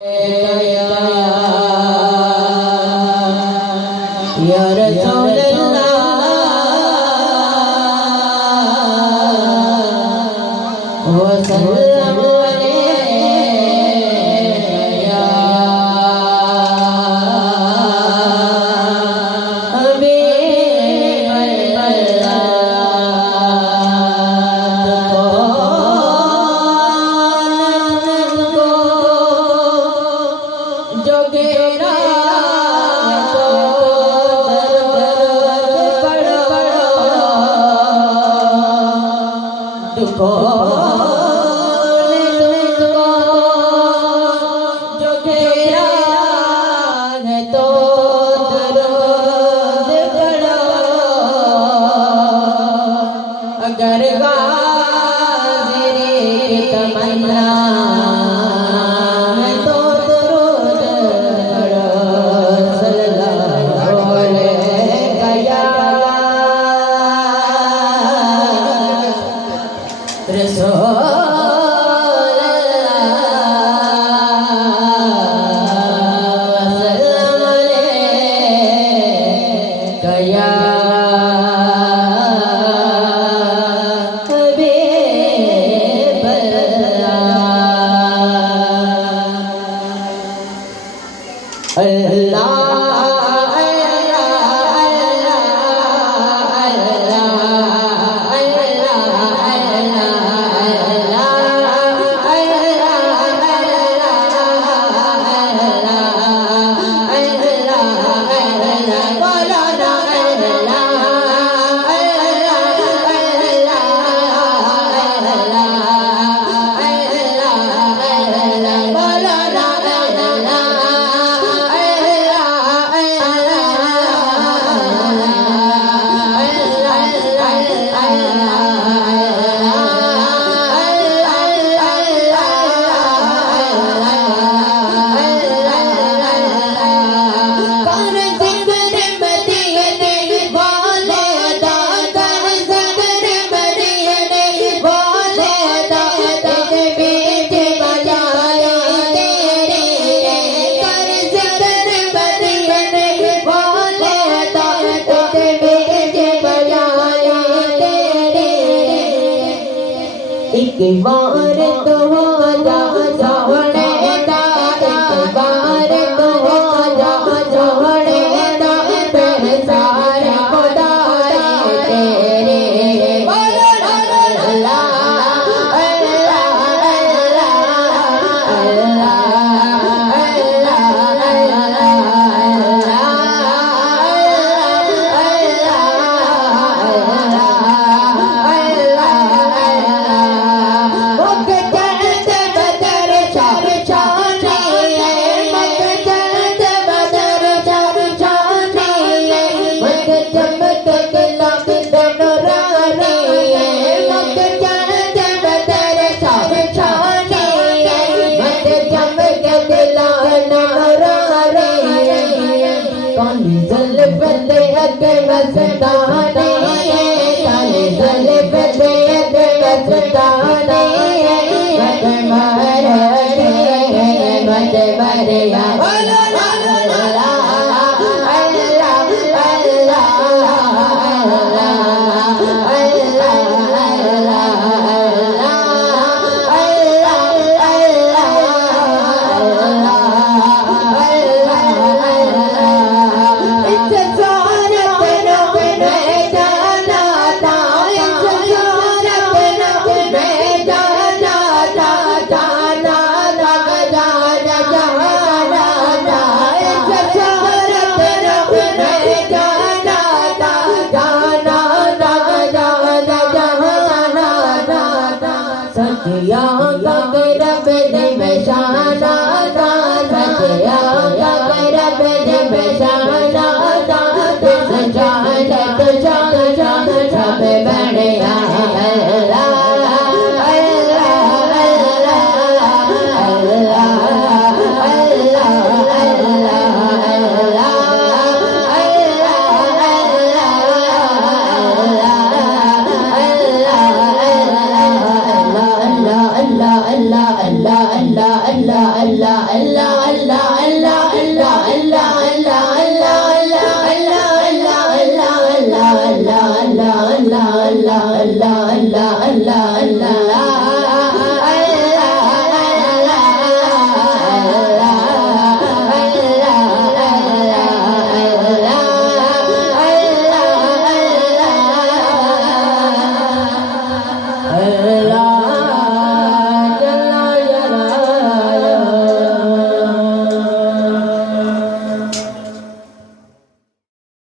Ya Rasulullah wa sallam alayka ya Habiballah जोगेरा तो बड़ा दुखो जोगेरा है तो दर्द बड़ा अगर गाज़ी की तमन्ना एक बार तो हो जा सोहने दा, एक बार तो हो जा सोहने दा, फिर सारे खुदा तेरे बोलो अल्लाह अल्लाह अल्लाह जल बदे अगर मस्ताने काले जल बदे अगर मस्ताने मत मारे मत मारे या